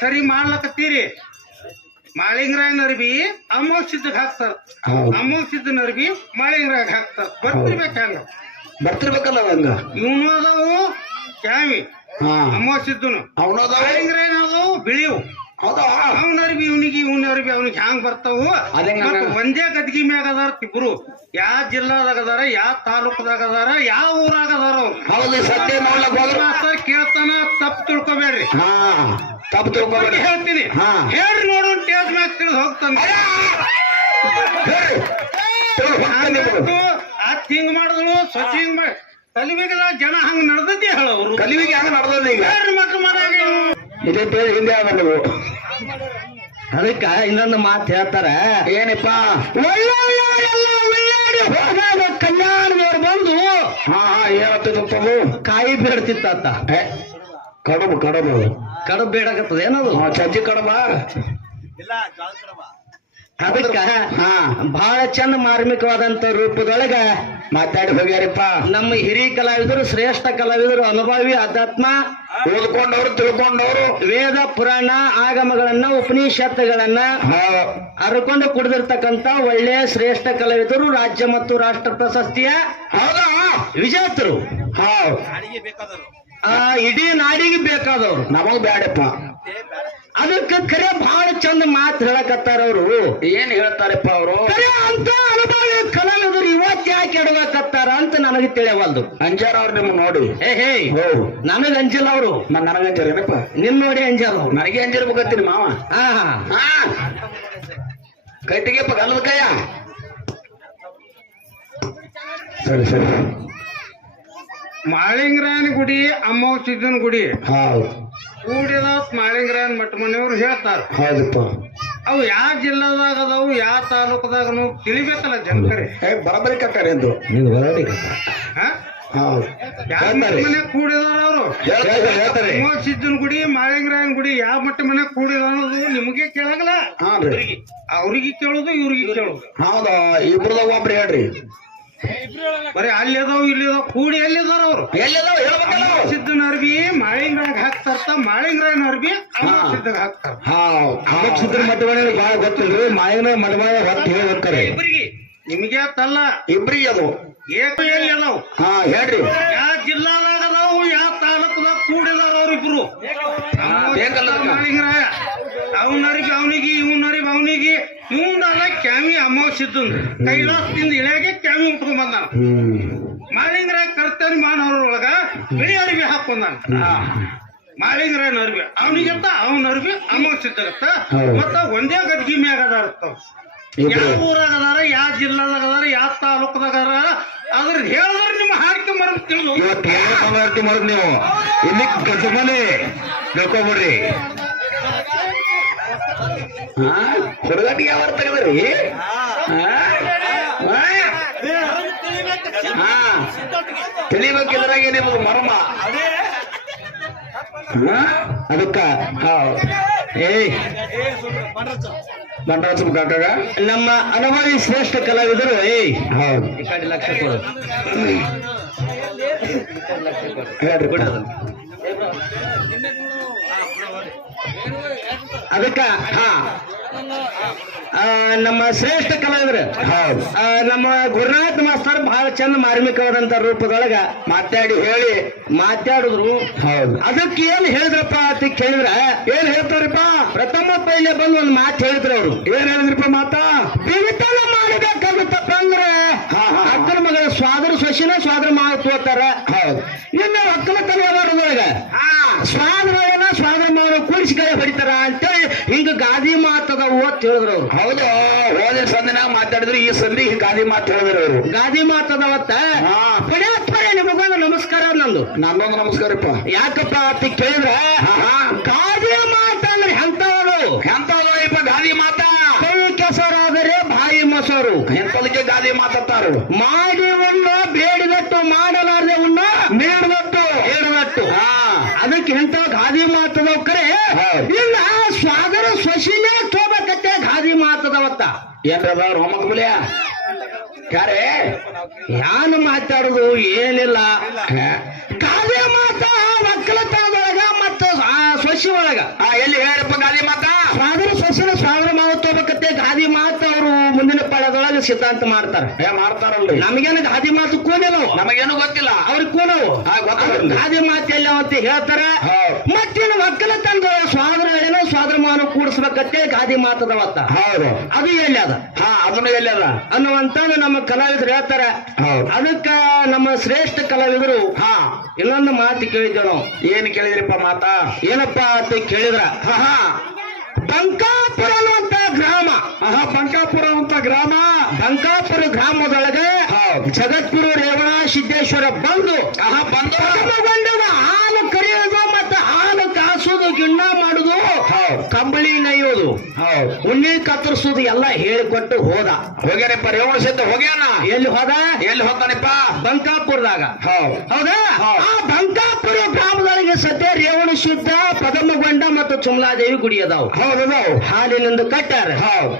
ಸರಿ ಮಾಡ್ಲಕತ್ತೀರಿ. ಮಾಳಿಂಗರಾಯನ ಅರ್ಬಿ ಅಮೋಕ್ಷಿದ್ದಕ್ ಹಾಕ್ತಾರ, ಅಮೋಕ್ಷಿದ್ದನ ಅರ್ಬಿ ಮಾಳಿಂಗರಾಗ ಹಾಕ್ತಾರ. ಬರ್ತಿರ್ಬೇಕ ಹಂಗ, ಬರ್ತಿರ್ಬೇಕಲ್ಲ ಹಂಗ. ಇವನು ಅದಾವು ಕ್ಯಾವಿ ಅಮೋಕ್ಷಿದ್ದನು, ಮಾಳಿಂಗರಾಯನ ಅದಾವು ಬಿಳಿವು. ಅವನ ಅರ್ಬಿ ಇವನಿಗೆ, ಇವನ ಅರ್ಬಿ ಅವನಿಗೆ ಹ್ಯಾಂಗ್ ಬರ್ತಾವು. ಒಂದೇ ಗದ್ಗಿ ಮ್ಯಾಗ ಅದಾರ ಇಬ್ರು. ಯಾವ ಜಿಲ್ಲಾದಾಗ ಅದಾರ, ಯಾವ ತಾಲೂಕದಾಗ ಅದಾರ, ಯಾವ ಊರಾಗ ಅದಾರ ಅವ್ರು. ಸತ್ಯ ಕೇಳ್ತಾನ, ತಪ್ಪು ತಿಳ್ಕೊಬೇಡ್ರಿ. ತಪ್ಪು ತಿಳ್ಕೊಬೇಡಿ ಹೇಳ್ತೀನಿ. ಹೇಳ್ರಿ ನೋಡು, ಟೇಸ್ಟ್ ಮ್ಯಾಗ ತಿಳಿದು ಹೋಗ್ತಾನೆ. ಅತ್ ಹಿಂಗ್ ಮಾಡಿದ್ರು, ಸ್ವಚ್ಛ ಹಿಂಗ್ ಮಾಡಿ ಕಲಿವಿಗದ ಜನ ಹಂಗ ನಡೆದದ್ದೇ ಹೇಳವ್ರು. ಕಲಿವಿಗೆ ಹಂಗ ನಡೆದ ಈಗ ಮಕ್ಳು ಮನೆಯಾಗ ಹಿಂದೆ ಆದ ನೀವು. ಅದಕ್ಕ ಇನ್ನೊಂದು ಮಾತು ಹೇಳ್ತಾರ, ಏನಪ್ಪ, ಕಲ್ಯಾಣದವ್ರು ಬಂದು ಏನತ್ತದು ಕಾಯಿ ಬೇಡ್ತಿತ್ತ. ಕಡಬು ಕಡಬು ಕಡಬ್ ಬೇಡಕತ್ತದ ಏನದು, ಚಜ್ಜಿ ಕಡಬ. ಅದಕ್ಕ ಬಹಳ ಚಂದ ಮಾರ್ಮಿಕವಾದಂತ ರೂಪದೊಳಗ ಮಾತಾಡಿ ಹೋಗ್ಯಾರಪ್ಪ. ನಮ್ಮ ಹಿರಿಯ ಕಲಾವಿದರು, ಶ್ರೇಷ್ಠ ಕಲಾವಿದರು, ಅನುಭವಿ, ಅಧ್ಯಾತ್ಮ ಓದ್ಕೊಂಡವ್ರು, ತಿಳ್ಕೊಂಡವ್ರು, ವೇದ ಪುರಾಣ ಆಗಮಗಳನ್ನ, ಉಪನಿಷತ್ತುಗಳನ್ನ ಹರ್ಕೊಂಡು ಕುಡಿದಿರ್ತಕ್ಕಂತ ಒಳ್ಳೆಯ ಶ್ರೇಷ್ಠ ಕಲಾವಿದರು, ರಾಜ್ಯ ಮತ್ತು ರಾಷ್ಟ್ರ ಪ್ರಶಸ್ತಿಯ ವಿಜೇತರು, ಇಡೀ ನಾಡಿಗೆ ಬೇಕಾದವ್ರು. ನಮಗ್ ಬ್ಯಾಡಪ್ಪ. ಅದಕ್ಕೆ ಕರೆ ಬಹಳ ಚಂದ ಮಾತು ಹೇಳಕತ್ತಾರ ಅವರು. ಏನ್ ಹೇಳ್ತಾರಪ್ಪ ಅವರು? ಅಂತ ಅನುಭವಿ ಕಲಾವಿದರು ಇವತ್ತು ಯಾಕೆ ಎಡವಾಕತ್ತಾರ ಅಂತ ನನಗೆ ತಿಳಿಯವಲ್ದು. ಅಂಜಾರ ಅವ್ರು ನಿಮ್ಗೆ ನೋಡಿ ಹೇ ನನಗ್ ಅಂಜಿಲ್ಲ ಅವರು. ನನಗ ಅಂಜಾರೇನಪ್ಪ? ನಿಮ್ ನೋಡಿ ಅಂಜಾರ ಅವ್ರು. ನನಗೆ ಅಂಜಿರ್ಬೇಕತ್ತೀನಿ ಮಾವ. ಕೈ ತೆಗಿಯಪ್ಪ, ಗಲ್ಲದ ಕೈಯ. ಸರಿ ಸರಿ. ಮಾಳಿಂಗರಾಯನ ಗುಡಿ, ಅಮೋಕ್ಷಿದ್ದನ ಗುಡಿ ಹೌದು ಕೂಡಿದ ಮಾಳಿಂಗರಾಯನ ಮಠ ಮನೆಯವ್ರು ಹೇಳ್ತಾರ. ಹೌದಪ್ಪ. ಅವು ಯಾವ ಜಿಲ್ಲಾದಾಗ ಅದಾವು, ಯಾವ ತಾಲೂಕದಾಗ ತಿಳಿಬೇಕಲ್ಲ ಜನಕರೇ. ಬರಬರಿ ಕಟ್ಟಾರೆ ಎಂದು ಮನೆ ಕೂಡಿದಾರ ಅವರು. ಹೇಳ್ತಾರೆ ಅಮೋಕ್ಷಿದ್ದನ ಗುಡಿ, ಮಾಳಿಂಗರಾಯನ ಗುಡಿ ಯಾವ ಮಠ ಮನೆ ಕೂಡಿದ ಅನ್ನೋದು ನಿಮಗೆ ಕೇಳಾಗಲ್ಲ. ಅವ್ರಿಗೆ ಕೇಳುದು, ಇವ್ರಿಗೆ ಕೇಳುದು. ಹೌದಾ, ಇಬ್ರದಾಗ ಒಬ್ರು ಹೇಳ್ರಿ. ಬರೀ ಅಲ್ಲಿ ಅದಾವ್, ಇಲ್ಲಿ ಅದಾವ್, ಕೂಡಿ ಎಲ್ಲಿದಾರ ಅವ್ರು? ಸಿದ್ದನ ಅರ್ಬಿ ಮಾಳಿಂಗರಾಗ ಹಾಕ್ತಾರ, ಮಾಳಿಂಗರಾಯನ ಅರ್ಬಿ ಅಮೋಕ್ಷಿದ್ದಾಗ ಹಾಕ್ತಾರ. ಅಮೋಕ್ಷಿದ್ರ ಮಠ ಬಹಳ ಗೊತ್ತಿಲ್ರಿ. ಮಾಳಿಂಗರಾಯ ಮಠ ಹೊತ್ತು ಹೇಳಿ ಹೋಗ್ತಾರೆ ಇಬ್ರಿಗೆ. ನಿಮಗೆ ಅತ್ತಲ್ಲ, ಇಬ್ರಿಗೆ ಅದು ಏಕ ಎಲ್ಲಿ ಅದಾವ್ ಹೇಳ್ರಿ. ಯಾವ ಜಿಲ್ಲಾದಾಗ ಅದಾವು, ಯಾವ ತಾಲೂಕದಾಗ ಕೂಡಿದಾರ ಅವ್ರಿಬ್ರು. ಮಾಳಿಂಗರಾಯ ಅವನ ಅರಿಬಿ ಅವನಿಗೆ, ಇವನ ಅರಿಬಿ ಅವನಿಗೆ. ಇವನಲ್ಲ ಕ್ಯಾಮಿ ಅಮೋಕ್ಷಿದ್ದನ್ ಕೈಲಾಸದಿಂದ ಇಳೆಗೆ ಕ್ಯಾಮಿ ಉಟ್ಕೊಂಡ್ ಬಂದಾನ. ಮಾಳಿಂಗರಾಯ ಕರ್ತವ್ಯ ಮಾನವ್ರೊಳಗ ಬಿಳಿ ಅರಿಬಿ ಹಾಕೊಂಡಾನ. ಮಾಳಿಂಗರಾಯನ ಅರಿಬಿ ಅವನಿಗತ್ತ, ಅವನ ಅರಿಬಿ ಅಮೋಕ್ಷಿದ್ದಗತ್ತ. ಮತ್ತ ಒಂದೇ ಗದ್ಗಿ ಮ್ಯಾಗ ಅದಾರ. ಯಾವ ಊರಾಗ ಅದಾರ, ಯಾವ ಜಿಲ್ಲಾದಾಗ ಅದಾರ, ಯಾವ ತಾಲೂಕದಾಗ ಅದಾರ, ಅದ್ರ ಹೇಳಿದ್ರೆ ನಿಮ್ಮ ಹಾರಿಕೆ ಮರದ್ ತಿಳಿದು ಇವತ್ತು ಮಾಡೋದು ನೀವು. ಇಲ್ಲಿ ಗಜಮನೆ ತಿಳ್ಕೊಬಿಡ್ರಿ. ಹುಡುಗಾಟಿಗೆ ಯಾವ ತೆಗದ್ರಿ? ತಿಳಿಬೇಕಿದ್ರಾಗ ನಿಮ್ದು ಮರ್ಮ. ಅದಕ್ಕ ಬಂಡರಾಜ ಕಾಕಾಗ ನಮ್ಮ ಅನುಭವಿ ಶ್ರೇಷ್ಠ ಕಲಾವಿದರು. ಹೌದು ಈ ಕಡೆ ಲಕ್ಷ ಕೊಡು. ಹೇಳ್ರಿ. ಅದಕ್ಕ ನಮ್ಮ ಶ್ರೇಷ್ಠ ಕಲಾವಿದರು ನಮ್ಮ ಗುರುನಾಥ್ ಮಾಸ್ತರ್ ಬಹಳ ಚಂದ ಮಾರ್ಮಿಕವಾದಂತ ರೂಪದೊಳಗ ಮಾತಾಡಿ ಹೇಳಿ ಮಾತಾಡಿದ್ರು. ಹೌದು. ಅದಕ್ಕೆ ಏನ್ ಹೇಳಿದ್ರಪ್ಪ ಅಂತ ಕೇಳಿದ್ರ, ಏನ್ ಹೇಳ್ತಾರಪ್ಪ? ಪ್ರಥಮ ಪೈಲೆ ಬಂದು ಒಂದ್ ಮಾತು ಹೇಳಿದ್ರು ಅವ್ರು. ಏನ್ ಹೇಳಿದ್ರಪ್ಪ ಮಾತಾ? ಬಿವಿತನ ಮಾಡಬೇಕಾಗುತ್ತಪ್ಪ ಅಂದ್ರೆ ಅಕ್ಕನ ಮಗಳ ಸ್ವಾದ್ರ ಸೊಸಿನ ಸ್ವಾದ್ರ ಮಾವ ತೋತಾರ. ಹೌದು. ಇನ್ನು ಒಕ್ಕಲತನ ಮಾಡೋದ್ರೊಳಗ ಸ್ವಾದ್ರನ ಸ್ವಾದ್ರ ಮಾವ ಕೂಡಿಸಿ ಕೈ ಹೊಡಿತಾರ ಅಂತೇಳಿ ಹಿಂಗ ಗಾದಿ ಮಾತದ ಓದ್ ಹೇಳಿದ್ರು ಅವ್ರು. ಹೌದು. ಹೋದ ಸಂದಿನಾಗ ಮಾತಾಡಿದ್ರು, ಈ ಸಂದಿ ಗಾದಿ ಮಾತು ಹೇಳಿದ್ರು ಅವರು. ಗಾದಿ ಮಾತದವತ್ತ ನಿಮಗೊಂದು ನಮಸ್ಕಾರ. ನಂದೊಂದು ನಮಸ್ಕಾರಪ್ಪ. ಯಾಕಪ್ಪ ಅಂತ ಕೇಳಿದ್ರ, ಗಾದಿ ಮಾತಂದ್ರೆ ಎಂತವರು ಎಂತಪ್ಪ ಗಾದಿ ಮಾತ? ಕೈ ಕೆಸರಾದರೆ ಬಾಯಿ ಮೊಸರು. ಎಂತದಕ್ಕೆ ಗಾದಿ ಮಾತಾಡ್ತಾರು? ಮಾಡಿ ಉಣ್ಣ ಬೇಡಿದಟ್ಟು, ಮಾಡಲಾರದೆ ಉಣ್ಣ ಬೇಡದಟ್ಟು ಹೇಳದಟ್ಟು. ಅದಕ್ಕೆ ಎಂತ ಗಾದಿ ಮಾತದವ ಕರೆ. ಇಲ್ಲ ಸ್ವಾದರ ಸೊಸಿನೇ ತೋಬೇಕತ್ತೆ ಗಾದಿ ಮಾತದವತ್ತ. ಏನ್ರದ ಹೋಮಕ್ ಮುಲಿಯ ಯಾರೇ ಯಾನು ಮಾತಾಡುದು ಏನಿಲ್ಲ. ಗಾದಿ ಮಾತ ಒಕ್ಕಲತನದೊಳಗ ಮತ್ತು ಸೊಸಿ ಒಳಗ ಎಲ್ಲಿ ಹೇಳಪ್ಪ ಸಿದ್ಧಾಂತ ಮಾಡ್ತಾರ ಮಾಡ್ತಾರಲ್ರಿ ನಮಗೇನ ಗಾದಿ ಮಾತು ಕೂನಿಲ್ಲ ನಮಗೇನು ಗೊತ್ತಿಲ್ಲ ಅವ್ರಿಗೆ ಕೂನವು ಗೊತ್ತಾಗಲ್ಲ ಗಾದಿ ಮಾತು ಎಲ್ಲ ಅಂತ ಹೇಳ್ತಾರ ಮತ್ತೇನು ಒಕ್ಕಲತನದ ಸ್ವಾದ್ರ ಮಾನು ಕೂಡಿಸ್ಬೇಕಂತೆ ಗಾದಿ ಮಾತದವತ್ತ ಹೌದು ಅದು ಎಲ್ಲಿ ಅದ ಅದನ್ನು ಎಲ್ಲಿ ಅದ ಅನ್ನುವಂಥದ್ದು ನಮ್ಮ ಕಲಾವಿದರು ಹೇಳ್ತಾರ ಅದಕ್ಕ ನಮ್ಮ ಶ್ರೇಷ್ಠ ಕಲಾವಿದರು ಇನ್ನೊಂದು ಮಾತು ಕೇಳಿದ್ದೇವೆ ನಾವು ಏನ್ ಕೇಳಿದ್ರಿಪ್ಪ ಮಾತಾ ಏನಪ್ಪಾ ಅಂತ ಕೇಳಿದ್ರ ಬಂಕಾಪುರ ಅನ್ನುವಂತ ಗ್ರಾಮ ಬಂಕಾಪುರ ಅಂತ ಗ್ರಾಮ ಬಂಕಾಪುರ ಗ್ರಾಮದೊಳಗೆ ಜಗದ್ಗುರು ರೇವಣ ಸಿದ್ದೇಶ್ವರ ಬಂದು ಬಂದದ ಹಾಲು ಕರೆಯೋದು ಮತ್ತೆ ಹಾಲು ಕಾಸೋದು ಗಿಣ್ಣ ಮಾಡುದು ಕಂಬಳಿ ನೈಯೋದು ಉಣ್ಣಿ ಕತ್ತರಿಸೋದು ಎಲ್ಲ ಹೇಳಿಕೊಟ್ಟು ಹೋದ ಹೋಗ್ಯಾನಪ್ಪ ರೇವಣ ಸಿದ್ಧ ಹೋಗ್ಯಾನ ಎಲ್ಲಿ ಹೋದ ಎಲ್ಲಿ ಹೋಗ್ತಾನಪ್ಪ ಬಂಕಾಪುರದಾಗ ಹೌದಾ ಆ ಬಂಕಾಪುರ ಗ್ರಾಮದೊಳಗೆ ಸದ್ಯ ರೇವಣ ಸಿದ್ಧ ಪದಮಗೊಂಡ ಮತ್ತು ಚುಮಲಾದೇವಿ ಗುಡಿ ಅದಾವ ಹಾಲಿನಿಂದ ಕಟ್ಟಾರ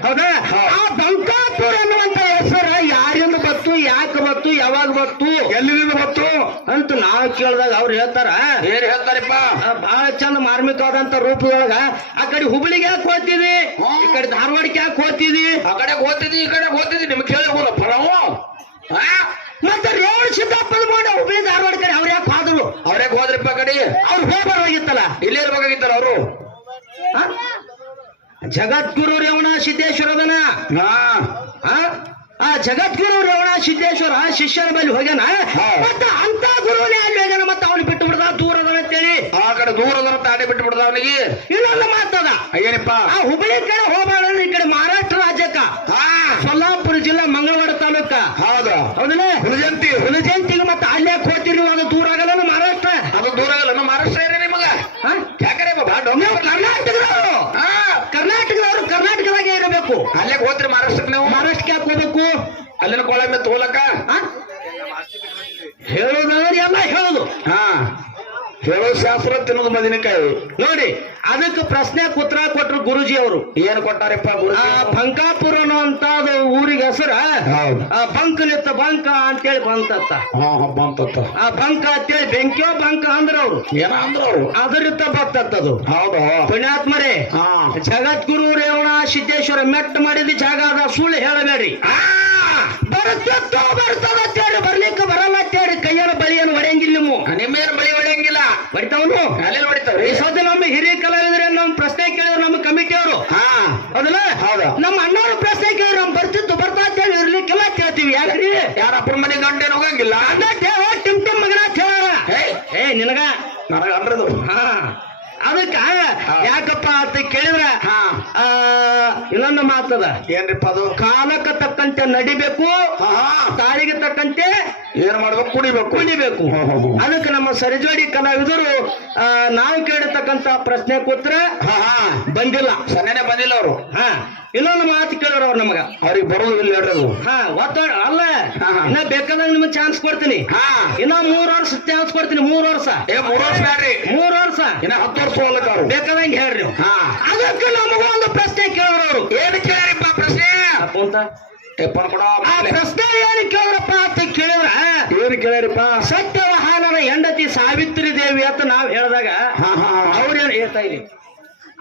ಹೌದಾ ಆ ಬಂಕಾಪುರ ಅನ್ನುವಂತ ಹೆಸರು ಯಾರಿಂದ ಬತ್ತು ಯಾಕೆ ಬತ್ತು ಯಾವಾಗ ಬತ್ತು ಎಲ್ಲಿಂದ ಬತ್ತು ಅಂತ ನಾವು ಕೇಳಿದಾಗ ಅವ್ರು ಹೇಳ್ತಾರ ಏನ್ ಹೇಳ್ತಾರಪ್ಪ ಬಹಳ ಚಂದ ಮಾರ್ಮಿಕವಾದಂತ ರೂಪದೊಳಗ ಆ ಕಡೆ ಹುಬ್ಳಿಗೆ ಯಾಕೆ ಹೋಗ್ತಿದಿ ಈ ಕಡೆ ಧಾರವಾಡಕ್ಕೆ ಯಾಕೆ ಹೋಗ್ತಿದಿ ಆ ಕಡೆ ಓದ್ತಿದ್ದಿ ಈ ಕಡೆ ಓದ್ತಿದ್ದಿ ನಿಮ್ಗೆ ಕೇಳಿರ್ಬೋದಪ್ಪ ನಾವು ಮತ್ತೆ ರೇವಣ ಸಿದ್ದಪ್ಪನ ಮಾಡಿ ಹುಬ್ಳಿ ಧಾರವಾಡ ಕಡೆ ಅವ್ರು ಯಾಕೆ ಹೋದ್ರು ಅವ್ರ್ಯಾಕೆ ಹೋದ್ರಪ್ಪ ಆ ಕಡೆ ಅವ್ರು ಹೋಗ್ಬಾರ್ದಾಗಿತ್ತಲ್ಲ ಇಲ್ಲೇ ಇರ್ಬೇಕಾಗಿತ್ತಾರ ಅವರು ಜಗದ್ಗುರು ರೇವಣ ಸಿದ್ದೇಶ್ವರದನ ಆ ಜಗದ್ಗುರು ರೇವಣ ಸಿದ್ದೇಶ್ವರ ಶಿಷ್ಯನ ಬಳಿ ಹೋಗ್ಯಾನ ಮತ್ತೆ ಅಂತ ಗುರುನೇ ಅಲ್ಲಿ ಹೋಗ್ಯಾನ ಮತ್ತೆ ಅವನು ಬಿಟ್ಟು ಬಿಡ್ದ ದೂರ ಅದ ಅಂತೇಳಿ ಆ ಕಡೆ ದೂರದ ತಾಡಿ ಬಿಟ್ಟು ಬಿಡ್ದ ಅವನಿಗೆ ಇನ್ನೊಂದು ಮಾತದ ಏನಪ್ಪ ಆ ಹುಬ್ಬಳ್ಳಿ ಕಡೆ ಹೋಗ್ಬಾರ್ದು ಈ ಕಡೆ ಮಹಾರಾಷ್ಟ್ರ ರಾಜ್ಯಕ್ಕ ಸೊಲ್ಲಾಪುರ ಜಿಲ್ಲಾ ಮಂಗಳವಾಡ ತಾಲೂಕ ಹೌದು ಹೌದಲ್ಲ ಹುಲಜಯಂತಿಗೆ ಮತ್ತೆ ಅಲ್ಲೇ ಹೋಗ್ತಿರಿ ಅದು ದೂರ ಆಗಲ್ಲ ಮಹಾರಾಷ್ಟ್ರ ಅದು ದೂರ ಆಗಲ್ಲ ಮಹಾರಾಷ್ಟ್ರ ಏನೇ ನಿಮಗ ಯಾಕಂದ್ರೆ ಕರ್ನಾಟಕದವರು ಕರ್ನಾಟಕದಾಗೆ ಇರಬೇಕು ಅಲ್ಲೇ ಹೋಗ್ತೀರಿ ಮಹಾರಾಷ್ಟ್ರಕ್ಕೆ ನೀವು ಮಹಾರಾಷ್ಟ್ರಕ್ಕೆ ಯಾಕೆ ಹೋಗ್ಬೇಕು ಅಲ್ಲಿನ ಕೊಳ ಮೇಲೆ ತೋಲಕ ಹೇಳೋದಂದ್ರೆ ಎಲ್ಲ ಹೇಳೋದು ಹೇಳೋ ಶಾಸ್ತ್ರ ತಿನ್ನೋದು ಬದನೆಕಾಯಿ ನೋಡಿ ಅದಕ್ಕೆ ಪ್ರಶ್ನೆ ಉತ್ತರ ಕೊಟ್ರು ಗುರುಜಿ ಅವರು ಏನ್ ಕೊಟ್ಟಾರಪ್ಪ ಬಂಕಾಪುರ ಅನ್ನುವಂತ ಊರಿಗೆ ಹೆಸರ ಬಂಕ್ ನಿತ್ತ ಬಂಕ ಅಂತೇಳಿ ಬಂತತ್ತ ಆ ಬಂಕ ಅಂತೇಳಿ ಬೆಂಕಿಯೋ ಬಂಕ ಅಂದ್ರ ಅವ್ರು ಏನ ಅಂದ್ರ ಅವ್ರು ಅದರಿಂದ ಬರ್ತದ್ದು ಹೌದು ಪುಣ್ಯಾತ್ಮರೇ ಜಗದ್ಗುರು ರೇವಣ ಸಿದ್ದೇಶ್ವರ ಮೆಟ್ಟ ಮಾಡಿದ ಜಾಗ ಅದ ಸುಳ್ಳು ಹೇಳಬೇಡ್ರಿ ಬರ್ತೋ ಬರ್ತದ ಬರ್ಲಿಕ್ಕೆ ಬರಲ್ಲ ಅಂತೇಳಿ ಕೈಯನ್ನು ಬಳಿಯನ್ನು ಹೊಡೆಯಂಗಿಲ್ಲ ನೀವು ನಿಮ್ಮೇನು ಬಳಿ ಹೊಡೆಯಂಗಿಲ್ಲ ಹೊಡಿತಾವನು ಅಲ್ಲಿ ಹೊಡಿತಾವ್ರಿ ಈ ಸದ್ಯ ನಮ್ಮ ಹಿರಿಯ ಕಲಾವಿದ್ರೆ ನಮ್ಮ ಪ್ರಶ್ನೆ ಕೇಳಿದ್ರು ನಮ್ಮ ಕಮಿಟಿ ಅವರು ಹೌದಲ್ಲ ನಮ್ಮ ಅಣ್ಣವ್ರ ಪ್ರಶ್ನೆ ಕೇಳಿದ್ರು ನಮ್ ಬರ್ತಿತ್ತು ಬರ್ತಾ ಅಂತೇಳಿ ಇರ್ಲಿಕ್ಕೆಲ್ಲ ಕೇಳ್ತೀವಿ ಯಾಕ್ರಿ ಯಾರಪ್ಪನ ಮನೆ ಗಂಟೇನು ಹೋಗಂಗಿಲ್ಲ ಅಣ್ಣ ಟಿಮ್ ಟಿಮ್ ಮಗನ ಹೇಳ ನಿನಗ ನನಗ ಅಂದ್ರದು ಅದಕ್ಕ ಯಾಕಪ್ಪ ಅಂತ ಕೇಳಿದ್ರ ಇನ್ನೊಂದು ಮಾತದ ಏನ್ರಿಪ್ಪ ಅದು ಕಾಲಕ್ಕೆ ತಕ್ಕಂತೆ ನಡಿಬೇಕು ತಾಳಿಗೆ ತಕ್ಕಂತೆ ಏನ್ ಮಾಡ್ಬೇಕು ಕುಣಿಬೇಕು ಅದಕ್ಕೆ ನಮ್ಮ ಸರಿಜೋಡಿ ಕಲಾವಿದರು ನಾವು ಕೇಳಿರ್ತಕ್ಕಂತ ಪ್ರಶ್ನೆ ಕೂತ್ರ ಬಂದಿಲ್ಲ ಸನ್ನೆನೆ ಬಂದಿಲ್ಲ ಅವರು ಇನ್ನೊಂದು ಮಾತು ಕೇಳಿದ್ರು ಅವ್ರು ನಮಗ ಅವ್ರಿಗೆ ಬರೋದಿಲ್ಲ ಹೇಳ್ರಿ ಒತ್ತಡ ಅಲ್ಲ ಇನ್ನ ಬೇಕಾದಾಗ ನಿಮ್ಗೆ ಚಾನ್ಸ್ ಕೊಡ್ತೀನಿ ಇನ್ನ 3 ವರ್ಷ ಚಾನ್ಸ್ ಕೊಡ್ತೀನಿ 3 ವರ್ಷ 3 ವರ್ಷ ಬ್ಯಾಡ್ರಿ 3 ವರ್ಷ ಇನ್ನ 10 ವರ್ಷ ಹೋಗ್ಲಕ್ಕ ಅವ್ರು ಬೇಕಾದಂಗೆ ಹೇಳ್ರಿ ಅದಕ್ಕೆ ನಮಗ ಒಂದು ಪ್ರಶ್ನೆ ಕೇಳೋರು ಅವರು ಏನ್ ಕೇಳ್ರಿಪ್ಪ ಪ್ರಶ್ನೆ ಅಂತ ಆ ಪ್ರಶ್ನೆ ಏನು ಕೇಳ್ರಪ್ಪ ಅಂತ ಕೇಳಿದ್ರ ಏನ್ ಕೇಳ್ರಿಪ್ಪ ಸತ್ಯವಾಹನನ ಹೆಂಡತಿ ಸಾವಿತ್ರಿ ದೇವಿ ಅಂತ ನಾವ್ ಹೇಳಿದಾಗ ಅವ್ರೇನ್ ಹೇಳ್ತಾ ಇದೀವಿ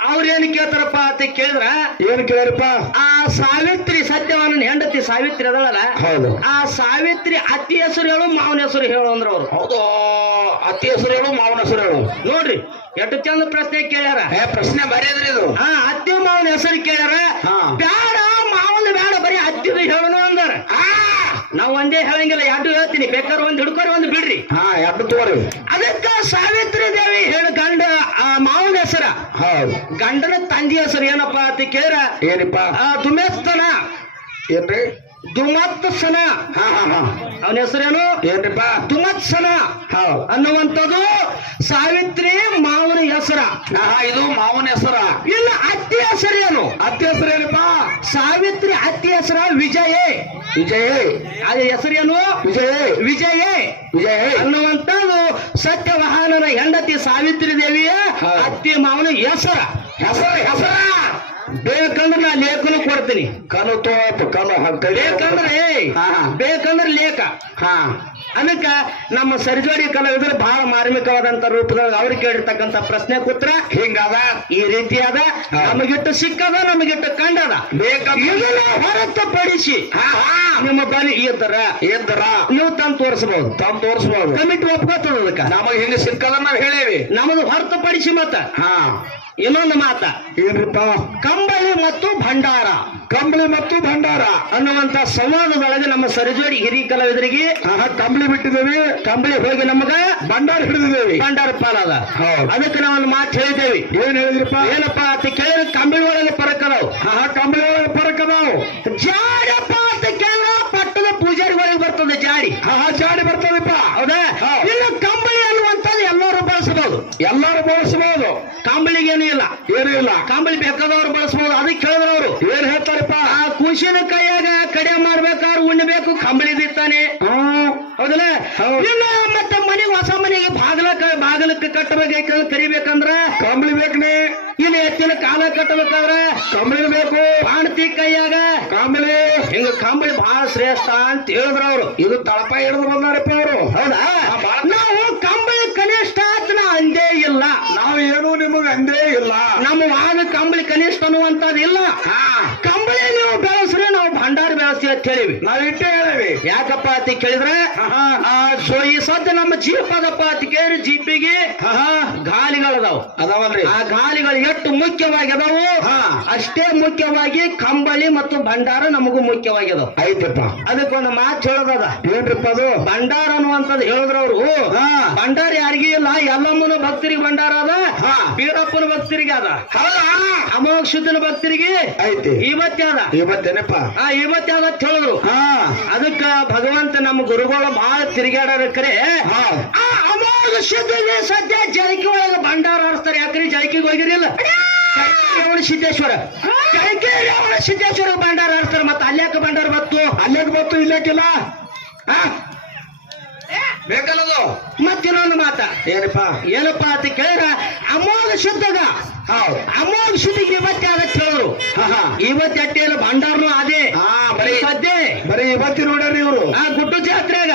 ಅವ್ರೇನ್ ಕೇಳ್ತಾರಪ್ಪ ಅಂತ ಕೇಳಿದ್ರ ಏನ್ ಕೇಳ್ರಿಪ್ಪ ಆ ಸಾವಿತ್ರಿ ಸತ್ಯವಾಹನನ ಹೆಂಡತಿ ಸಾವಿತ್ರಿ ಅದಳಲ್ಲ ಆ ಸಾವಿತ್ರಿ ಅತ್ತಿ ಹೆಸರು ಹೇಳು ಮಾವನ ಹೆಸರು ಹೇಳು ಅಂದ್ರ ಅವ್ರು ಹೌದು ಅತ್ತಿ ಹೆಸರು ಹೇಳು ಮಾವನ ಹೆಸರು ಹೇಳು ನೋಡ್ರಿ ಎಷ್ಟು ಚಂದ ಪ್ರಶ್ನೆ ಕೇಳ್ಯಾರ ಪ್ರಶ್ನೆ ಬರೆಯದ್ರಿ ಇದು ಅತ್ತಿ ಮಾವನ ಹೆಸರು ಕೇಳ್ಯಾರ ಬ್ಯಾಡ ಮಾವನ ಬೇಡ ಬರೀ ಅತ್ತಿದು ಹೇಳೋಣ ಅಂದಾರ ನಾವ್ ಒಂದೇ ಹೇಳಂಗಿಲ್ಲ ಎರಡು ಹೇಳ್ತೀನಿ ಬೇಕಾದ್ರೆ ಒಂದ್ ಹಿಡ್ಕೊರಿ ಒಂದ್ ಬಿಡ್ರಿ ಎರಡು ತೋರಿ ಅದಕ್ಕ ಸಾವಿತ್ರಿ ದೇವಿ ಹೇಳ ಗಂಡ ಮಾವನ ಹೆಸರ ಗಂಡನ ತಂದಿ ಹೆಸರು ಏನಪ್ಪ ಅಂತ ಕೇಳಿರ ಏನಪ್ಪ ದುಮೇಸ್ತನ ಏನ್ರಿ ದುಮತ್ಸನ ಅವನ ಹೆಸರೇನು ಏನ್ರಿಪ್ಪ ದುಮತ್ಸನ ಅನ್ನುವಂಥದ್ದು ಸಾವಿತ್ರಿ ಮಾವನ ಹೆಸರ ಇದು ಮಾವನ ಹೆಸರ ಇಲ್ಲ ಅತ್ತಿ ಹೆಸರೇನು ಅತ್ತಿ ಹೆಸರೇನಪ್ಪ ಸಾವಿತ್ರಿ ಅತ್ತಿ ಹೆಸರ ವಿಜಯೇ ಅದ ಹೆಸರೇನು ವಿಜಯೇ ಅನ್ನುವಂಥದ್ದು ಸತ್ಯವಾಹನನ ಹೆಂಡತಿ ಸಾವಿತ್ರಿ ದೇವಿಯ ಅತ್ತಿ ಮಾವನ ಹೆಸರ ಬೇಕಂದ್ರೆ ನಾ ಲೇಖನ ಕೊಡ್ತೀನಿ ಕಲು ತೋಪ ಕಲು ಬೇಕಂದ್ರೆ ಲೇಖ ಅದಕ್ಕ ನಮ್ಮ ಸರಿಜೋಡಿ ಕಲಾವಿದರು ಬಹಳ ಮಾರ್ಮಿಕವಾದಂತ ರೂಪದೊಳಗೆ ಅವ್ರಿಗೆ ಕೇಳಿರ್ತಕ್ಕಂತ ಪ್ರಶ್ನೆ ಕೂತ್ರ ಹಿಂಗದ ಈ ರೀತಿಯಾದ ನಮಗಿಟ್ಟು ಸಿಕ್ಕದ ನಮಗಿಟ್ಟು ಕಂಡದ ಇದನ್ನ ಹೊರತುಪಡಿಸಿ ನಿಮ್ಮ ಬಳಿ ಇದ್ದರ ನೀವು ತಂದು ತೋರಿಸಬಹುದು ಕಮಿಟಿ ಒಪ್ಕೋತದ ಅದಕ್ಕ ನಮಗ್ ಹಿಂಗ ಸಿಕ್ಕದ ನಾವ್ ಹೇಳೇವಿ ನಮ್ಮದು ಹೊರತುಪಡಿಸಿ ಮತ್ತ ಹಾ ಇನ್ನೊಂದು ಮಾತ ಏನ್ರಿಪ್ಪ ಕಂಬಳಿ ಮತ್ತು ಭಂಡಾರ ಕಂಬಳಿ ಮತ್ತು ಭಂಡಾರ ಅನ್ನುವಂತ ಸಂವಾದದೊಳಗೆ ನಮ್ಮ ಸರಿಜೋಡಿ ಹಿರಿಯ ಕಲಾವಿದರಿಗೆ ಕಂಬಳಿ ಬಿಟ್ಟಿದ್ದೇವೆ ಕಂಬಳಿ ಹೋಗಿ ನಮಗ ಭಂಡಾರ ಹಿಡಿದಿದ್ದೇವೆ ಭಂಡಾರ ಪಾಲದ ಹೌದು. ಅದಕ್ಕೆ ನಾವೊಂದು ಮಾತು ಹೇಳಿದ್ದೇವೆ ಏನ್ ಹೇಳಿದ್ರಿಪ್ಪ ಏನಪ್ಪಾ ಅಂತ ಕೇಳಿದ್ರೆ ಕಂಬಳಿ ಒಳಗೆ ಫರಕ್ ಅದಾವು ಕಂಬಳಿ ಒಳಗೆ ಫರಕ್ ಅದಾವು ಜಾಡಪ್ಪ ಅಂತ ಕೇಳಿದ್ರೆ ಪಟ್ಟದ ಪೂಜಾರಿಗಳಿಗೆ ಬರ್ತದೆ ಜಾಡಿ ಜಾಡಿ ಬರ್ತದಪ್ಪ ಹೌದಾ ಇಲ್ಲ ಕಂಬಳಿ ಅನ್ನುವಂಥದ್ದು ಎಲ್ಲರೂ ಬಳಸಬಹುದು ಎಲ್ಲಾರು ಬಳಸಬಹುದು ಕಂಬಳಿಗೆ ಏನೂ ಇಲ್ಲ ಏನೂ ಇಲ್ಲ ಕಂಬಳಿ ಬೇಕಾದವ್ರು ಬಳಸಬಹುದು ಅದಕ್ಕೆ ಕೇಳಿದ್ರು ಅವರು ಏನ್ ಹೇಳ್ತಾರಪ್ಪ ಆ ಕುಶಿನ ಕೈಯಾಗ ಕಡೆ ಮಾಡ್ಬೇಕಾದ್ರೆ ಉಣ್ಣಬೇಕು ಕಂಬಳಿ ಬಿತ್ತಾನೆ ಹೌದಲ್ಲ ಇಲ್ಲ ಮತ್ತೆ ಮನೆಗೆ ಹೊಸ ಮನೆಗೆ ಬಾಗಿಲಕ್ಕೆ ಕಟ್ಟಬೇಕು ಕರಿಬೇಕಂದ್ರ ಕಂಬಳಿ ಬೇಕನೆ ಇಲ್ಲ ಎತ್ತಿನ ಕಾಲ ಕಟ್ಟಬೇಕಾದ್ರ ಕಂಬಳಿ ಬೇಕು ಬಾಣತಿ ಕೈಯಾಗ ಕಂಬಳಿ ಹಿಂಗ ಕಂಬಳಿ ಬಹಳ ಶ್ರೇಷ್ಠ ಅಂತ ಹೇಳಿದ್ರು ಅವರು ಇದು ತಳಪ ಹಿಡಿದು ಬಂದಾರಪ್ಪ ಅವರು ಹೌದಾ ನಾವು ಕಂಬಳಿ ಕನಿಷ್ಠ ಅಂತ ನಾ ಅಂದೇ ಇಲ್ಲ ನಾವು ಏನು ನಿಮಗ ಅಂದೇ ಇಲ್ಲ ನಮ್ಮ ವಾದ ಕಂಬಳಿ ಕನಿಷ್ಠ ಅನ್ನುವಂಥದ್ದು ಇಲ್ಲ ಕಂಬಳಿ ನೀವು ಬೆಳೆಸ್ರಿ ನಾವು ಭಂಡಾರ ಬೆಳೆಸ್ತೀವಿ ಅಂತ ಹೇಳಿವಿ ನಾವ್ ಇಟ್ಟೇ ಹೇಳೇವಿ ಯಾಕಪ್ಪ ಅಂತ ಕೇಳಿದ್ರೆ ಸೊ ಈ ಸದ್ಯ ನಮ್ಮ ಜೀಪ್ ಅದಪ್ಪ ಅಂತ ಕೇಳಿ ಜೀಪಿಗೆ ಗಾಲಿಗಳದಾವ ಅದಾವಲ್ರಿ ಆ ಗಾಲಿಗಳು ಎಷ್ಟು ಮುಖ್ಯವಾಗಿ ಅದಾವು ಅಷ್ಟೇ ಮುಖ್ಯವಾಗಿ ಕಂಬಳಿ ಮತ್ತು ಭಂಡಾರ ನಮಗೂ ಮುಖ್ಯವಾಗಿ ಅದಾವ ಐತಪ್ಪ ಅದಕ್ಕೊಂದು ಮಾತು ಹೇಳೋದದ ಏನ್ರಿಪ್ಪ ಅದು ಭಂಡಾರ ಅನ್ನುವಂಥದ್ದು ಹೇಳಿದ್ರವ್ರು ಭಂಡಾರ ಯಾರಿಗೂ ಇಲ್ಲ ಎಲ್ಲಮ್ಮನ ಭಕ್ತರಿಗೆ ಭಂಡಾರ ಅದ ಬೀರಪ್ಪನ ಭಕ್ತರಿಗೆ ಅದ ಅಮೋಕ್ಷನ ಭಕ್ತರಿಗೆ ಐತಿ ಇವತ್ತೇ ಅದ ಇವತ್ತೇನಪ್ಪ ಇವತ್ತೇ ಅದ ಅಂತ ಹೇಳಿದ್ರು ಅದಕ್ಕ ಭಗವಂತ ನಮ್ಮ ಗುರುಗಳು ಬಹಳ ತಿರುಗಾಡರ ಕರೆ ಆ ಅಮೋಘ ಸಿದ್ಧಗೆ ಸದ್ಯ ಜಳಕಿ ಒಳಗೆ ಭಂಡಾರ ಆರಿಸ್ತಾರೆ ಯಾಕ್ರಿ ಜಳಕಿಗೆ ಹೋಗಿರಿಲ್ಲ ರೇವಣ ಸಿದ್ದೇಶ್ವರ ಜಳಕಿ ರೇವಣ ಸಿದ್ದೇಶ್ವರ ಭಂಡಾರ ಆರಿಸ್ತಾರೆ ಮತ್ತೆ ಅಲ್ಯಾಕ ಭಂಡಾರ ಬತ್ತು ಅಲ್ಲೇಕ್ ಬತ್ತು ಇಲ್ಲೇಕಿಲ್ಲ ಬೇಕಲ್ಲದು ಮತ್ತಿನ್ನೊಂದು ಮಾತ ಏನಪ್ಪಾ ಅಂತ ಕೇಳಿದ್ರ ಅಮೋಘ ಶುದ್ಧಗ ಅಮೋಘ ಶುದ್ಧಿಗೆ ಇವತ್ತೇ ಆಗತ್ತೆ ಹೇಳಿದ್ರು ಇವತ್ತು ಅಟ್ಟೆಲ್ಲ ಭಂಡಾರನು ಅದೇ ಸದ್ಯ ಬರೀ ಇವತ್ತಿ ನೋಡ್ರಿ ಇವರು ಗುಡ್ಡು ಜಾತ್ರೆಗ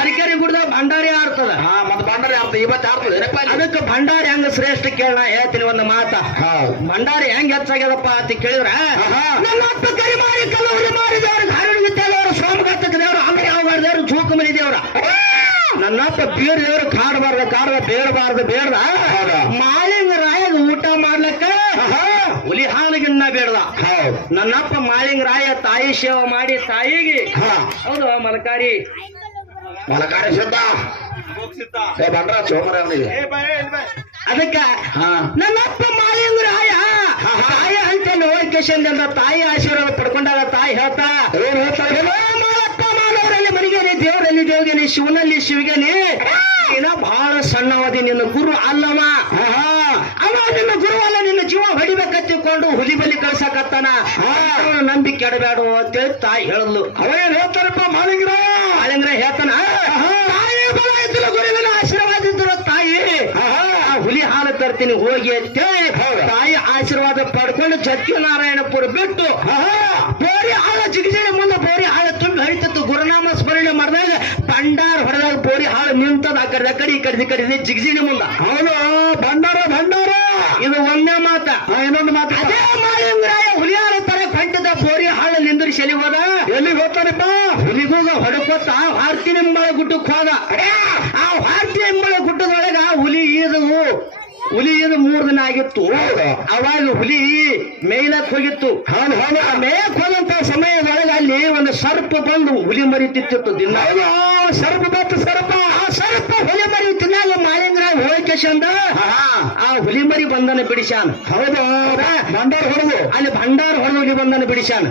ಅರಿಕೆರೆ ಗುಡ್ಡ ಭಂಡಾರಿ ಆಡ್ತದ ಮತ್ ಭಂಡಾರಿ ಆಗ್ತದೆ ಇವತ್ತು ಆಗ್ತದೆ ಅದಕ್ಕೆ ಭಂಡಾರಿ ಹೆಂಗ ಶ್ರೇಷ್ಠ ಕೇಳ ಹೇಳ್ತೀನಿ ಒಂದು ಮಾತ ಭಂಡಾರಿ ಹೆಂಗ್ ಹೆಚ್ಚಾಗ್ಯದಪ್ಪ ಅಂತ ಕೇಳಿದ್ರ ನನ್ನ ಅಪ್ಪ ಕರಿ ಮಾರಿ ಕಲ್ಲೂರಿ ಮಾರಿದವ್ರು ಧಾರವಾಡ ದೇವರು ಸೋಮಘಟ್ಟಕ ದೇವರು ಆಮೇಲೆ ಯಾವ ದೇವರು ಜೋಕಮನಿ ದೇವರ ನನ್ನಪ್ಪ ಬೀರ್ ದೇವರು ಕಾಡಬಾರ್ದು ಬೇಡದ ಮಾಳಿಂಗ ರಾಯಗ ಊಟ ಮಾಡ್ಲಕ್ಕ ಹುಲಿ ಹಾಲಿಗಿನ್ನ ಬೇಡದ ನನ್ನಪ್ಪ ಮಾಳಿಂಗ ರಾಯ ತಾಯಿ ಸೇವೆ ಮಾಡಿ ತಾಯಿಗೆ ಹೌದು ಮಲಕಾರಿ ಶುದ್ಧ ಬಂದ್ರ ಚೋಮರ ಅವನಿಗೆ ಅದಕ್ಕ ನನ್ನಪ್ಪ ಮಾಳಿಂಗ ರಾಯ ತಾಯಿ ಅಂತ ನೋಡ್ಕೇಶನ್ ತಾಯಿ ಆಶೀರ್ವಾದ ಪಡ್ಕೊಂಡಾಗ ತಾಯಿ ಹೇಳ್ತಾ ಮಾಳಪ್ಪ ಮಾನವರಲ್ಲಿ ಮನೆಗೇನೆ ದೇವರಲ್ಲಿ ದೇವಗೇನೆ ಶಿವನಲ್ಲಿ ಶಿವಗೇನೆ ನೀನ ಬಹಳ ಸಣ್ಣವದಿ ನಿನ್ನ ಗುರು ಅಲ್ಲವ ಅವ ನಿನ್ನ ಗುರು ಅಲ್ಲ ನಿನ್ನ ಜೀವ ಹೊಡಿಬೇಕತ್ತಿಕೊಂಡು ಹುಲಿ ಬಲಿ ಕಳ್ಸಕತ್ತಾನ ನಂಬಿ ಕೆಡಬೇಡ ಅಂತೇಳಿ ತಾಯಿ ಹೇಳಿದ್ಲು ಅವೇನ್ ಹೇಳ್ತಾರಪ್ಪ ಮಾಳಿಂಗ್ರ ಹೇಳ್ತಾನ ತಾಯಿ ಬಲ ಇದ್ದಿಲ್ಲ ಗುರುವಿನ ಆಶೀರ್ವಾದ ಇದ್ರು ತಾಯಿ ಹುಲಿ ಹಾಲು ತರ್ತೀನಿ ಹೋಗಿ ಅಂತೇಳಿ ತಾಯಿ ಆಶೀರ್ವಾದ ಪಡ್ಕೊಂಡು ಸತ್ಯನಾರಾಯಣಪುರ ಬಿಟ್ಟು ಬೋರಿ ಹಾಳ ಜಿಗಜಿಗೆ ಮುಂದೆ ಬೋರಿ ಹಾಳು ತುಂಬಿ ಹರಿತಿತ್ತು ಗುರುನಾಮ ಸ್ಮರಣೆ ಮಾಡಿದಾಗ ಭಂಡಾರ ಹೊಡೆದಾಗ ಬೋರಿ ಹಾಳು ನಿಂತದ ಆ ಕಡೆ ಈ ಕಡೆ ಜಿಗಜಿಗೆ ಮುಂದ ಹೌದು ಭಂಡಾರ ಇದು ಒಂದೇ ಮಾತ ಇನ್ನೊಂದು ಮಾತು ಅದೇ ಮಾಳಿಂಗರಾಯ ಹುಲಿ ಹಾಳು ತರ ಕಂಠದ ಬೋರಿ ಹಾಳು ನಿಂದ್ರಿಸಿ ಎಲ್ಲಿ ಹೋದ ಎಲ್ಲಿ ಹೋಗ್ತಾರಪ್ಪ ಹುಲಿಗೋಗ ಹೊಡಕೊತ್ತ ಹಾರ್ತಿ ನಿಂಬಳ ಗುಡ್ಡಕ್ಕೆ ಹೋದ ಆ ಹಾರ್ತಿ ನಿಂಬಳ ಗುಡ್ಡದೊಳಗ ಹುಲಿ ಈದು 3 ದಿನ ಆಗಿತ್ತು ಅವಾಗ ಹುಲಿ ಮೇಯ್ಲಕ್ ಹೋಗಿತ್ತು ಮೇಯಕ್ ಹೋದಂತ ಸಮಯದೊಳಗೆ ಅಲ್ಲಿ ಒಂದು ಸರ್ಪ ಬಂದು ಹುಲಿ ಮರಿ ತಿತ್ತಿತ್ತು ದಿನ ಸರ್ಪ ಹುಲಿ ಮರಿ ತಿನ್ನಾಗ ಮಾಳಿಂಗರಾಯ ಹೋಯ್ಕೆಶಂದ ಆ ಹುಲಿ ಮರಿ ಬಂಧನ ಬಿಡಿಸ್ಯಾನ ಹೌದು ಭಂಡಾರ ಹೊಡೆದು ಅಲ್ಲಿ ಭಂಡಾರ ಹೊಡೆದು ಹುಲಿ ಬಂಧನ ಬಿಡಿಸ್ಯಾನ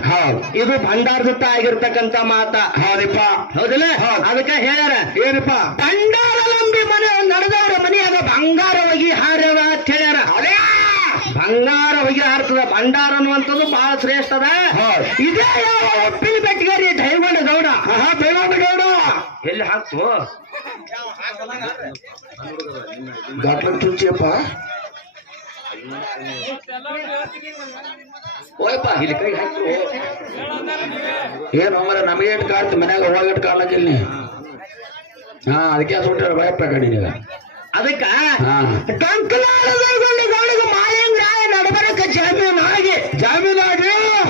ಇದು ಭಂಡಾರದತ್ತ ಆಗಿರ್ತಕ್ಕಂತ ಮಾತ ಹೌದಿಲ್ಲ ಅದಕ್ಕೆ ಹೇಳ್ಯಾರ ಏನಪ್ಪ ಭಂಡಾರ ನಂಬಿ ಮನೆ ನಡೆದವರ ಮನೆಯಾಗ ಬಂಗಾರ ಒಗಿ ಹಾರ್ಯವ ಅಂತ ಹೇಳ್ಯಾರ ಬಂಗಾರ ಒಗಿ ಹಾರ್ತದ ಭಂಡಾರ ಅನ್ನುವಂಥದ್ದು ಬಹಳ ಶ್ರೇಷ್ಠ ಅದ ಇದೇ ಯಾವ ಒಪ್ಪಿನ ಬೆಟ್ಟಿಗಾರಿ ದೈವಣ್ಣ ಗೌಡ ಎಲ್ಲಿ ಹಾಕ್ತು ಗಾಟ್ಲ ಚುಂಚಿಯಪ್ಪ ಓಯಪ್ಪ ಇಲ್ಲಿ ಕೈ ಹಾಕ್ತು ಏನು ನಮಗೆ ಇಟ್ಟು ಕಾಡ್ತಿ ಮನ್ಯಾಗ ಹೋಗಿಟ್ಟು ಕಾಲಕ್ಕಿಲ್ಲ ಹಾ ಅದಕ್ಕೆ ಸುಟ್ಟ ಭಯಪ್ಪ ಕಡಿನ ಅದಕ್ಕ ಹಾ ಕಂಕನಾಳದವರಿಗೆ ಮಾಲಿಂಗರಾಯ ನಡಬರಕ ಜಾಮೀನಾಗಿ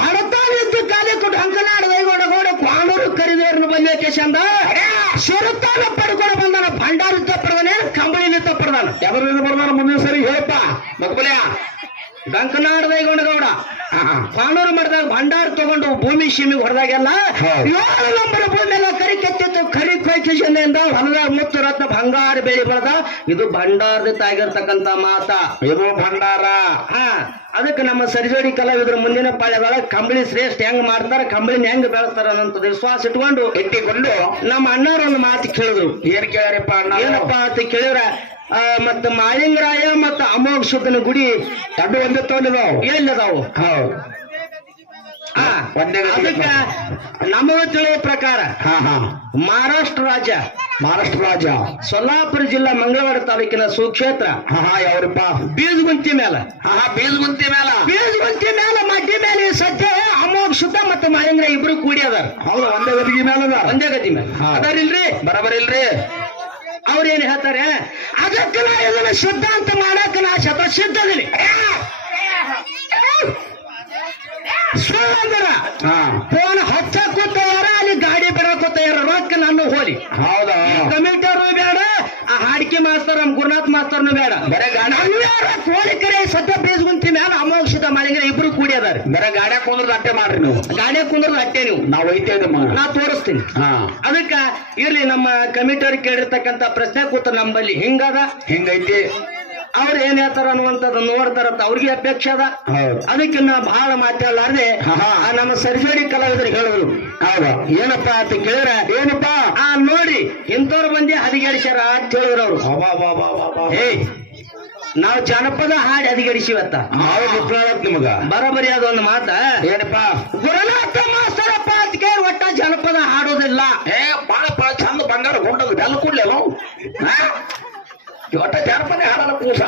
ಹಡತಾನಿದ್ದು ಕಾಲಿ ಕೊಟ್ಟು ಅಂಕನಾಡದೈಗೊಂಡಗೋಡ ಕ್ವಾಣೂರು ಕರಿದೇವ್ರನ್ನ ಬಂದ ಕೇಶಂದ ಸುರತಾನ ಪಡ್ಕೊಂಡು ಬಂದಾನ ಭಂಡಾರ ತಪ್ಪಡದಾನೆ ಕಂಬಳಿನ ತಪ್ಪಡದಾನ ಎದರಿಂದ ಬರ್ದಾನ ಮುಂದಿನ ಸರಿ ಹೇಳಪ್ಪ ಮಕ್ಕಳೇ ಕಂಕನಾಡದೈಗೊಂಡಗೌಡ ಕ್ವಾಣೂರು ಮಾಡಿದಾಗ ಭಂಡಾರ ತಗೊಂಡು ಭೂಮಿ ಸೀಮಿಗೆ ಹೊಡೆದಾಗೆಲ್ಲ 7 ನಂಬರ್ ಭೂಮಿ ಎಲ್ಲ ಕರಿ ಕೆತ್ತಿತ್ತು ಕರಿ ಕೊಯ್ಕಿಸಿಂದ ಹೊಲದಾಗ ಮುತ್ತು ರತ್ನ ಬಂಗಾರ ಬೆಳಿ ಬೆಳೆದ ಇದು ಭಂಡಾರದ ತಾಗಿರ್ತಕ್ಕಂತ ಮಾತ ಇದು ಭಂಡಾರ ಹಾ ಅದಕ್ಕೆ ನಮ್ಮ ಸರಿಜೋಡಿ ಕಲಾವಿದರು ಮುಂದಿನ ಪಾಳ್ಯದೊಳ ಕಂಬಳಿ ಶ್ರೇಷ್ಠ ಹೆಂಗ್ ಮಾಡ್ತಾರ ಕಂಬಳಿನ ಹೆಂಗ್ ಬೆಳೆಸ್ತಾರ ಅನ್ನೋಂಥದ್ದು ವಿಶ್ವಾಸ ಇಟ್ಕೊಂಡು ನಮ್ಮ ಅಣ್ಣವ್ರ ಒಂದು ಮಾತು ಕೇಳಿದ್ರು. ಏನ್ ಕೇಳ್ಯಾರಪ್ಪ ಅಣ್ಣ ಏನಪ್ಪಾ ಅಂತ ಕೇಳಿದ್ರ ಮತ್ತ ಮಾಳಿಂಗರಾಯ ಮತ್ತ ಅಮೋಘ ಶುದ್ಧನ ಗುಡಿ ಎರಡು ಒಂದೇ ತೋಲಿದಾವ್ ಎಲ್ಲಿದಾವು? ಹೌದು ಅದಕ್ಕ ನಮಗೆ ತಿಳಿಯೋ ಪ್ರಕಾರ ಹಾ ಹಾ ಮಹಾರಾಷ್ಟ್ರ ರಾಜ್ಯ ಸೊಲ್ಲಾಪುರ ಜಿಲ್ಲಾ ಮಂಗಳವಾಡ ತಾಲೂಕಿನ ಸುಕ್ಷೇತ್ರ ಹಾ ಯಾವ್ರಪ್ಪ ಬೀಜಗುಂತಿ ಮೇಲ ಬೀಜಗುಂತಿ ಮೇಲ ಮಡ್ಡಿ ಮೇಲೆ ಸದ್ಯ ಅಮೋಘ ಶುದ್ಧ ಮತ್ತು ಮಾಳಿಂಗರಾಯ ಇಬ್ರು ಕೂಡಿ ಅದಾರ. ಹೌದು ಒಂದೇ ಗದಿಗೆ ಮೇಲೆ ಒಂದೇ ಗತಿ ಮೇಲೆ ಅದಾರಿಲ್ರಿ ಬರಬರಿಲ್ರಿ. ಅವ್ರೇನ್ ಹೇಳ್ತಾರೆ ಅದಕ್ಕೆ ನಾ ಇದನ್ನ ಶುದ್ಧ ಅಂತ ಮಾಡಕ್ ನಾ ಶತಸಿದ್ಧದಿನಿ ಸುಳ್ಳಂದ್ರ ಫೋನ್ ಹಚ್ಚಕ್ಕೂ ತಯಾರ ಅಲ್ಲಿ ಗಾಡಿ ಬಿಡಕ್ಕೂ ತಯಾರ ರೊಕ್ಕ ನಾನು ಹೋಲಿ. ಹೌದಾ ಕಮಿಟರ್ನು ಬೇಡ ಆ ಹಾಡಿಕೆ ಮಾಸ್ತರ್ ನಮ್ ಗುರುನಾಥ್ ಮಾಸ್ತರ್ನು ಬೇಡ ಬರೇ ಗಾಡಿ ಕೋಳಿ ಕರೆ ಸದ್ಯ ಬೀಜಗುಂತಿ ಮೇಲೆ ಅಮೋಘ ಶುದ್ಧ ಮಾಳಿಂಗರಾಯ ಇಬ್ರು ಕೂಡಿ ಅದಾರ. ಬರೇ ಗಾಡ್ಯಾಗ ಕುಂದ್ರದ ಅಟ್ಟೆ ಮಾಡ್ರಿ ನೀವು. ಗಾಡಿಯಾಗ ಕುಂದ್ರದ ಅಟ್ಟೆ ನೀವು ನಾವು ಒಯ್ತೇವೆ ನಾ ತೋರಿಸ್ತೀನಿ. ಅದಕ್ಕ ಇರ್ಲಿ ನಮ್ಮ ಕಮಿಟರ್ ಕೇಳಿರ್ತಕ್ಕಂತ ಪ್ರಶ್ನೆ ಕೂತ ನಮ್ಮಲ್ಲಿ ಹಿಂಗೈತಿ ಅವ್ರು ಏನ್ ಹೇಳ್ತಾರ ಅನ್ನುವಂಥದ್ದು ನೋಡ್ತಾರಂತ ಅವ್ರಿಗೆ ಅಪೇಕ್ಷೆ ಅದ. ಅದಕ್ಕೆ ನಾ ಬಹಳ ಮಾತಾಡಲಾರ್ದೆ ನಮ್ಮ ಸರಿಜೋಡಿ ಕಲಾವಿದರು ಹೇಳಿದ್ರು. ಹೌದಾ ಏನಪ್ಪಾ ಅಂತ ಕೇಳಿದ್ರೆ ಏನಪ್ಪಾ ನೋಡಿ ಇಂಥವ್ರು ಬಂದಿ ಹದಿಗೆಡಿಸ್ಯಾರ ಅಂತ ಹೇಳಿದ್ರು ಅವ್ರು. ನಾವು ಜನಪದ ಹಾಡಿ ಹದಿಗೆಡಿಸಿವತ್ತ ನಿಮಗ ಬರಬರಿ ಅದೊಂದು ಮಾತ ಏನಪ್ಪ ಗುರುನಾಥ ಮಾಸ್ತರಪ್ಪ ಅಂತ ಕೇಳಿ ಒಟ್ಟ ಜನಪದ ಹಾಡೋದಿಲ್ಲ. ಬಾಳ ಚಂದ ಬಂಗಾರ ಗೊಂಡದು ಬೆಲ್ಲ ಕೂಡ್ಲೆ ಒಟ್ಟ ಜನಪದ ಹಾಡಲ್ಲ ಕೂಸ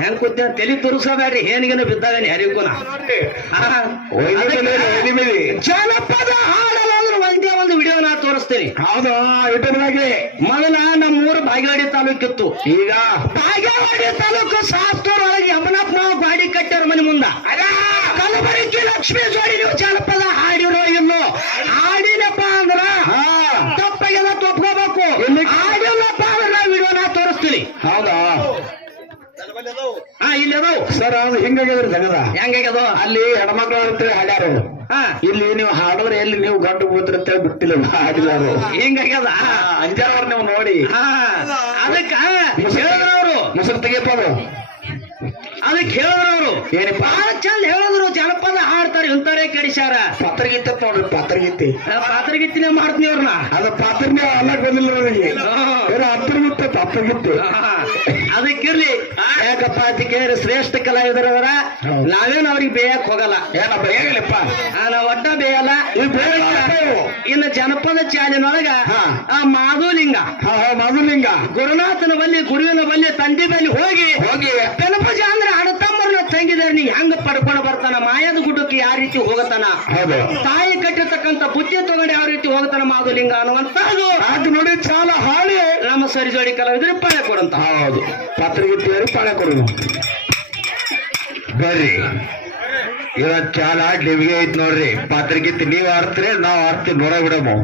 ಹೆಂಗ್ ಕೂತ ತಲೆ ತುರುಸಬೇಡ್ರಿ ಏನಿಗೇನು ಬಿದ್ದಾಗನಿ ಹರಿಕುನ ಜನಪದ ಹಾಡಲ್ಲ ಅಂದ್ರೆ ಒಂದೇ ಒಂದು ವಿಡಿಯೋ ನಾ ತೋರಿಸ್ತೀನಿ. ಹೌದು ಯೂಟ್ಯೂಬ್ನಾಗೆ ಮೊದಲ ನಮ್ಮೂರು ಬಾಗೇವಾಡಿ ತಾಲೂಕಿತ್ತು. ಈಗ ಬಾಗೇವಾಡಿ ತಾಲೂಕು ಸಾಸ್ತೂರ್ ಒಳಗೆ ಯಮನಪ್ಪ ನಾವು ಗಾಡಿ ಕಟ್ಟಾರ ಮನೆ ಮುಂದ ಕಲಬುರಗಿ ಲಕ್ಷ್ಮೀ ಜೋಡಿ ನೀವು ಜನಪದ ಹಾಡಿರೋ ಇಲ್ಲೋ ಹಾಡಿನಪ್ಪ ಅಂದ್ರ ತಪ್ಪಾಗೆಲ್ಲ ತಪ್ಕೋಬೇಕು. ಹಾಡಿಲ್ಲಪ್ಪ ಅಂದ್ರೆ ನಾ ವಿಡಿಯೋ ನಾ ತೋರಿಸ್ತೀನಿ. ಹೌದಾ ಇಲ್ಲಿ ಅದಾವ್ ಸರ್ ಅದು ಹಿಂಗಾಗ್ಯದ್ರಿ ಜಗದ ಹೆಂಗಾಗ್ಯದ ಅಲ್ಲಿ ಹೆಣ್ಮಕ್ಳು ಅಂತೇಳಿ ಹಾಡ್ಯಾರು. ಇಲ್ಲಿ ನೀವು ಹಾಡಿದ್ರೆ ಎಲ್ಲಿ ನೀವು ಗಂಟು ಕೂತ್ರಿ ಅಂತೇಳಿ ಬಿಟ್ಟಿಲ್ಲ ಹಾಡಿದಾರು ಹಿಂಗಾಗ್ಯದ ಅಂಜಾರವ್ರು ನೀವು ನೋಡಿ ಅದಕ್ಕ ಹೇಳಿದ್ರವ್ರು ಮುಸುರು ತೆಗಿಯಪ್ಪದು ಅದಕ್ಕೆ ಹೇಳಿದ್ರವ್ರು ಏನಪ್ಪ ಬಹಳ ಚಂದ ಹೇಳಿದ್ರು ಜನಪದ ಹಾಡ್ತಾರೆ ಇಂತಾರೆ ಕೆಡಿಸ್ಯಾರ. ಪಾತ್ರಗೀತೆ ನೋಡ್ರಿ ಪಾತ್ರಗೀತಿನೇ ಮಾಡ್ತೀನಿ ಅವ್ರನ್ನ ಅದು ಪಾತ್ರನೇ ಅಲ್ಲಕ್ ಬಂದಿಲ್ಲ ನನಗೆ ಪಾತ್ರಗೀತೆ ಅದಕ್ಕಿರ್ಲಿ ಯಾಕಪ್ಪ ಅಂತ ಕೇಳಿದ್ರೆ ಶ್ರೇಷ್ಠ ಕಲಾವಿದರವರ ನಾವೇನು ಅವ್ರಿಗೆ ಬೇಯಕ್ ಹೋಗಲ್ಲ. ಏನಪ್ಪ ಹೇಳಪ್ಪ ನಾವ್ ಒಡ್ಡ ಬೇಯಲ್ಲ. ಇನ್ನು ಜನಪದ ಚಾಲಿನೊಳಗ ಮಾಧುಲಿಂಗ ಗುರುನಾಥನ ಬಲ್ಲಿ ಗುರುವಿನ ಬಲ್ಲಿ ತಂದೆ ಬಲ್ಲಿ ಹೋಗಿ ಗಣಪಜ ಅಂದ್ರೆ ಅಣ್ಣತಮ್ಮರನ್ನ ತಂಗಿದಾರೆ ನೀ ಹೆಂಗ ಪಡ್ಕೊಂಡು ಬರ್ತಾನ ಮಾಯದ ಗುಡ್ಡಕ್ಕೆ ಯಾವ ರೀತಿ ಹೋಗತಾನ ತಾಯಿ ಕಟ್ಟಿರ್ತಕ್ಕಂಥ ಬುದ್ಧಿ ತಗೊಂಡು ಯಾವ ರೀತಿ ಹೋಗತಾನ ಮಾಧುಲಿಂಗ ಅನ್ನುವಂತಹದ್ದು ಅದು ನೋಡಿ ಚಾಲ ಹಾಳಿ ನಮ್ಮ ಸರಿಜೋಡಿ ಕಲಾವಿದ್ರೆ ಪಾಳೆ ಕೊಡಂತ. ಹೌದು ಪಾತ್ರಗೀತೆಯವರು ಪಾಳೆ ಕೊಡೋದು ಬರ್ರಿ ಇವತ್ತು ಚಾಲ ನಿಮಗೆ ಐತ್ ನೋಡ್ರಿ ಪಾತ್ರಗೀತೆ ನೀವ್ ಆಡ್ತೀರಿ ನಾವ್ ಆಡ್ತೀವಿ ನೋಡ ಬಿಡಮು.